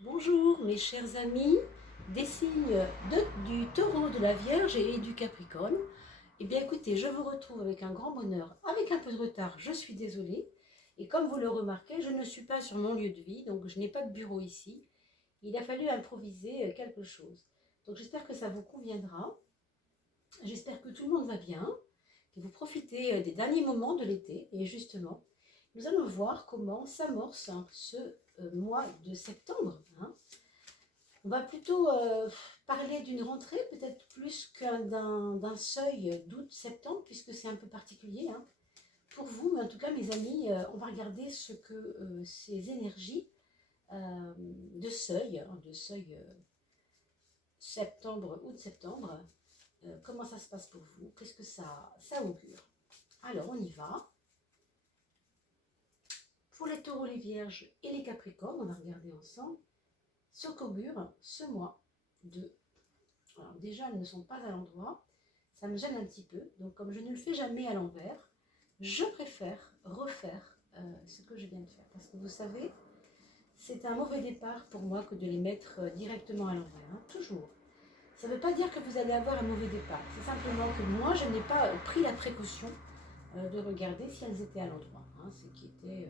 Bonjour mes chers amis des signes du taureau, de la Vierge et du Capricorne. Eh bien écoutez, je vous retrouve avec un grand bonheur, avec un peu de retard, je suis désolée. Et comme vous le remarquez, je ne suis pas sur mon lieu de vie, donc je n'ai pas de bureau ici. Il a fallu improviser quelque chose. Donc j'espère que ça vous conviendra. J'espère que tout le monde va bien, que vous profitez des derniers moments de l'été. Et justement, nous allons voir comment s'amorce ce mois de septembre. On va plutôt parler d'une rentrée, peut-être plus qu'un d'un seuil d'août-septembre, puisque c'est un peu particulier pour vous. Mais en tout cas, mes amis, on va regarder ce que ces énergies de seuil, septembre, août-septembre, comment ça se passe pour vous, qu'est-ce que ça augure. Alors, on y va. Pour les taureaux, les vierges et les capricornes, on va regarder ensemble ce qu'augure ce mois de... Alors déjà, elles ne sont pas à l'endroit, ça me gêne un petit peu. Donc comme je ne le fais jamais à l'envers, je préfère refaire ce que je viens de faire. Parce que vous savez, c'est un mauvais départ pour moi que de les mettre directement à l'envers, toujours. Ça ne veut pas dire que vous allez avoir un mauvais départ. C'est simplement que moi, je n'ai pas pris la précaution de regarder si elles étaient à l'endroit. Ce qui était,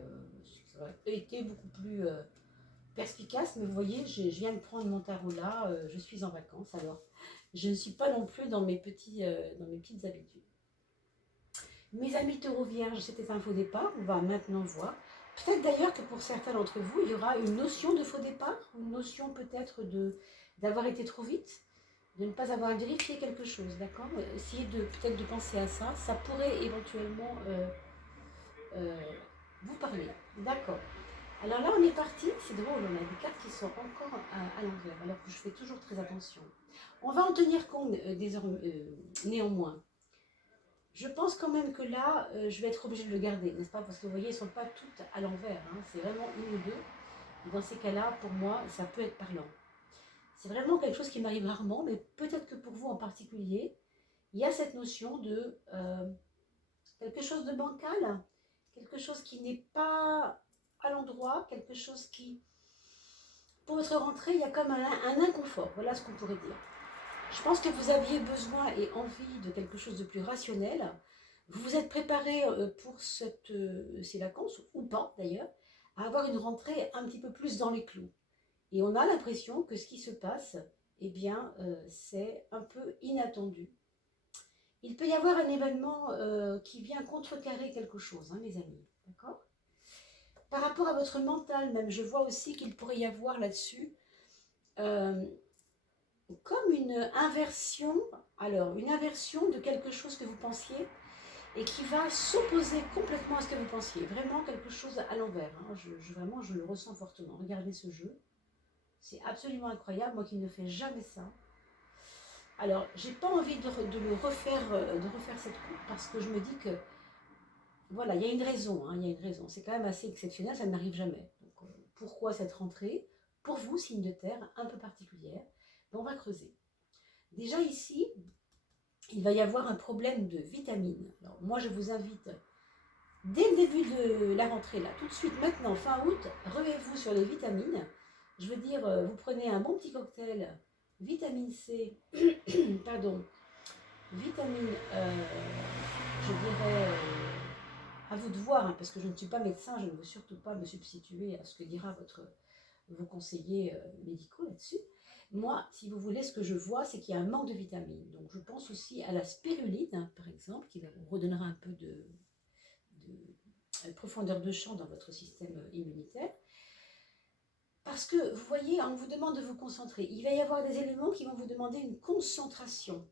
ça aurait été beaucoup plus perspicace, mais vous voyez, je viens de prendre mon tarot là, je suis en vacances, alors je ne suis pas non plus dans mes petites habitudes. Mes amis taureaux vierges, c'était un faux départ, on va maintenant voir. Peut-être d'ailleurs que pour certains d'entre vous, il y aura une notion de faux départ, une notion peut-être d'avoir été trop vite, de ne pas avoir vérifié quelque chose, d'accord? Essayez peut-être de penser à ça, ça pourrait éventuellement euh, vous parler, d'accord? Alors là, on est parti, c'est drôle, on a des cartes qui sont encore à l'envers, alors que je fais toujours très attention. On va en tenir compte néanmoins. Je pense quand même que là, je vais être obligée de le garder, n'est-ce pas? Parce que vous voyez, elles ne sont pas toutes à l'envers, c'est vraiment une ou deux. Et dans ces cas-là, pour moi, ça peut être parlant. C'est vraiment quelque chose qui m'arrive rarement, mais peut-être que pour vous en particulier, il y a cette notion de quelque chose de bancal, quelque chose qui n'est pas à l'endroit, quelque chose qui... Pour votre rentrée, il y a comme un inconfort, voilà ce qu'on pourrait dire. Je pense que vous aviez besoin et envie de quelque chose de plus rationnel. Vous vous êtes préparé pour ces vacances, ou pas d'ailleurs, à avoir une rentrée un petit peu plus dans les clous. Et on a l'impression que ce qui se passe, eh bien, c'est un peu inattendu. Il peut y avoir un événement qui vient contrecarrer quelque chose, mes amis, d'accord? Par rapport à votre mental même, je vois aussi qu'il pourrait y avoir là-dessus euh, comme une inversion, une inversion de quelque chose que vous pensiez et qui va s'opposer complètement à ce que vous pensiez. Vraiment quelque chose à l'envers. Vraiment, je le ressens fortement. Regardez ce jeu. C'est absolument incroyable. Moi qui ne fais jamais ça. Alors, j'ai pas envie de refaire cette coupe parce que je me dis que, voilà, il y a une raison. Il y a une raison. C'est quand même assez exceptionnel, ça n'arrive jamais. Donc, pourquoi cette rentrée? Pour vous, signe de terre, un peu particulière. On va creuser. Déjà ici, il va y avoir un problème de vitamines. Alors moi, je vous invite, dès le début de la rentrée, là, tout de suite, maintenant, fin août, ruez-vous sur les vitamines. Je veux dire, vous prenez un bon petit cocktail, vitamine C, pardon, vitamine, je dirais, à vous de voir, parce que je ne suis pas médecin, je ne veux surtout pas me substituer à ce que dira vos conseillers médicaux là-dessus. Moi, si vous voulez, ce que je vois, c'est qu'il y a un manque de vitamines. Donc, je pense aussi à la spiruline, par exemple, qui vous redonnera un peu de profondeur de champ dans votre système immunitaire. Parce que, vous voyez, on vous demande de vous concentrer. Il va y avoir des éléments qui vont vous demander une concentration.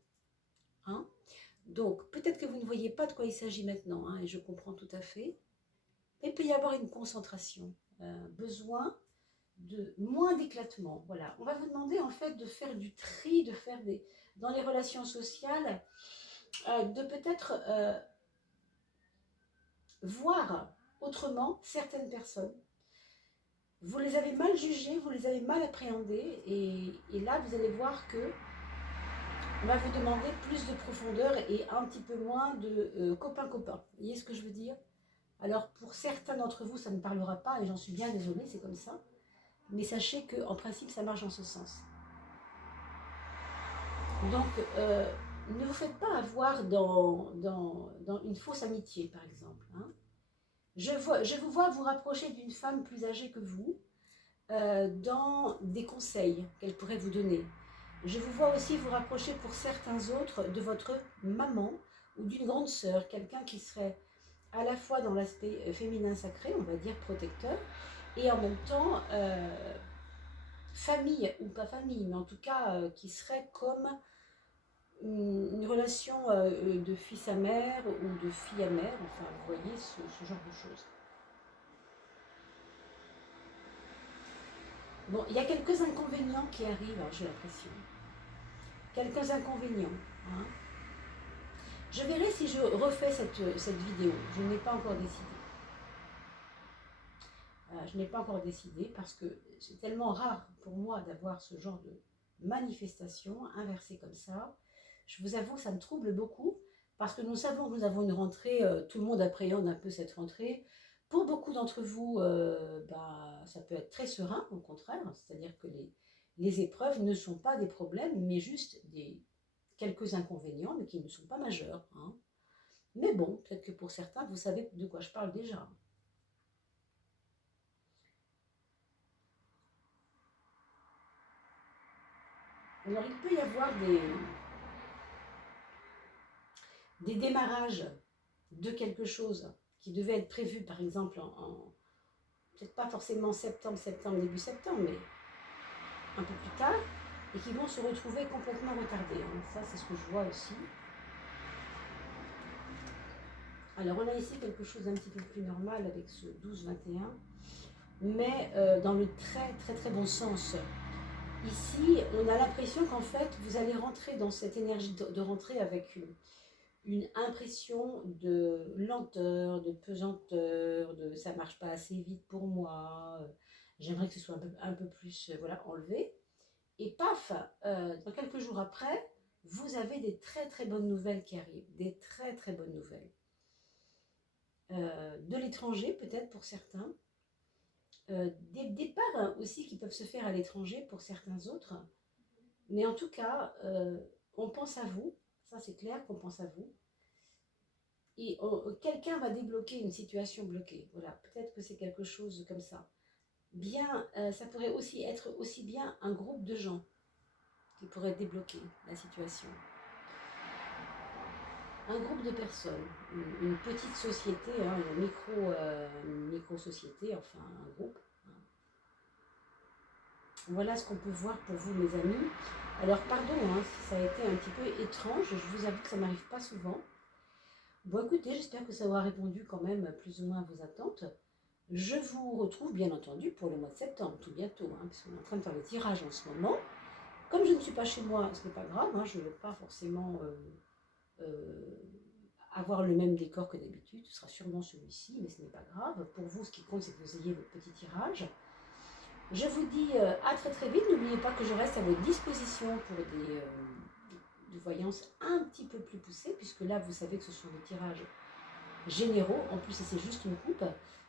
Donc, peut-être que vous ne voyez pas de quoi il s'agit maintenant, et je comprends tout à fait. Mais il peut y avoir une concentration, besoin de moins d'éclatement. Voilà. On va vous demander en fait de faire du tri, de faire dans les relations sociales, de peut-être voir autrement certaines personnes. Vous les avez mal jugées, vous les avez mal appréhendées, et là vous allez voir que on va vous demander plus de profondeur et un petit peu moins de copain-copain. Vous voyez ce que je veux dire? Alors pour certains d'entre vous, ça ne parlera pas, et j'en suis bien désolée, c'est comme ça. mais sachez qu'en principe, ça marche en ce sens. Donc, ne vous faites pas avoir dans une fausse amitié, par exemple. Hein. Je vous vois vous rapprocher d'une femme plus âgée que vous dans des conseils qu'elle pourrait vous donner. Je vous vois aussi vous rapprocher pour certains autres de votre maman ou d'une grande sœur, quelqu'un qui serait à la fois dans l'aspect féminin sacré, on va dire protecteur, et en même temps famille ou pas famille, mais en tout cas qui serait comme une relation de fils à mère ou de fille à mère, enfin vous voyez ce genre de choses. Bon, il y a quelques inconvénients qui arrivent, j'ai l'impression. Quelques inconvénients. Hein. Je verrai si je refais cette vidéo. Je n'ai pas encore décidé. Je n'ai pas encore décidé parce que c'est tellement rare pour moi d'avoir ce genre de manifestation inversée comme ça. Je vous avoue, ça me trouble beaucoup parce que nous savons que nous avons une rentrée, tout le monde appréhende un peu cette rentrée. Pour beaucoup d'entre vous, ça peut être très serein, au contraire, c'est-à-dire que les épreuves ne sont pas des problèmes, mais juste quelques inconvénients, mais qui ne sont pas majeurs. Hein. Mais bon, peut-être que pour certains, vous savez de quoi je parle déjà. Alors, il peut y avoir des démarrages de quelque chose qui devait être prévu, par exemple, peut-être pas forcément septembre, début septembre, mais un peu plus tard, et qui vont se retrouver complètement retardés. Hein. Ça, c'est ce que je vois aussi. Alors, on a ici quelque chose d'un petit peu plus normal avec ce 12-21, mais dans le très, très, très bon sens. Ici, on a l'impression qu'en fait, vous allez rentrer dans cette énergie de rentrer avec une impression de lenteur, de pesanteur, de ça marche pas assez vite pour moi, j'aimerais que ce soit un peu plus voilà, enlevé. Et paf, dans quelques jours après, vous avez des très très bonnes nouvelles qui arrivent, des très très bonnes nouvelles. De l'étranger peut-être pour certains, des départs aussi qui peuvent se faire à l'étranger pour certains autres, mais en tout cas, on pense à vous, ça c'est clair qu'on pense à vous, et quelqu'un va débloquer une situation bloquée, voilà, peut-être que c'est quelque chose comme ça. Bien, ça pourrait aussi être aussi bien un groupe de gens qui pourrait débloquer la situation. Un groupe de personnes, une petite société, hein, une micro-société, enfin un groupe. Voilà ce qu'on peut voir pour vous, mes amis. Alors, pardon hein, si ça a été un petit peu étrange, je vous avoue que ça ne m'arrive pas souvent. Bon, écoutez, j'espère que ça aura répondu quand même plus ou moins à vos attentes. Je vous retrouve bien entendu pour le mois de septembre, tout bientôt, hein, parce qu'on est en train de faire le tirage en ce moment. Comme je ne suis pas chez moi, ce n'est pas grave, hein, je ne vais pas forcément avoir le même décor que d'habitude, ce sera sûrement celui-ci, mais ce n'est pas grave. Pour vous, ce qui compte, c'est que vous ayez votre petit tirage. Je vous dis à très très vite. N'oubliez pas que je reste à votre disposition pour des voyances un petit peu plus poussées, puisque là, vous savez que ce sont des tirages généraux. En plus, c'est juste une coupe.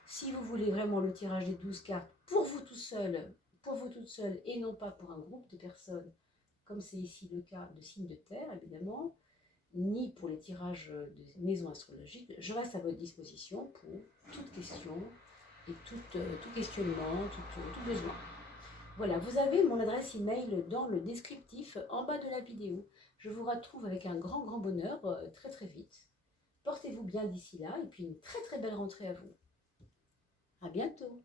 Si vous voulez vraiment le tirage des 12 cartes pour vous tout seul, et non pas pour un groupe de personnes, comme c'est ici le cas de signes de terre, évidemment, ni pour les tirages des maisons astrologiques, je reste à votre disposition pour toute question et tout questionnement, tout besoin. Voilà, vous avez mon adresse email dans le descriptif en bas de la vidéo. Je vous retrouve avec un grand bonheur très très vite. Portez-vous bien d'ici là et puis une très très belle rentrée à vous. À bientôt.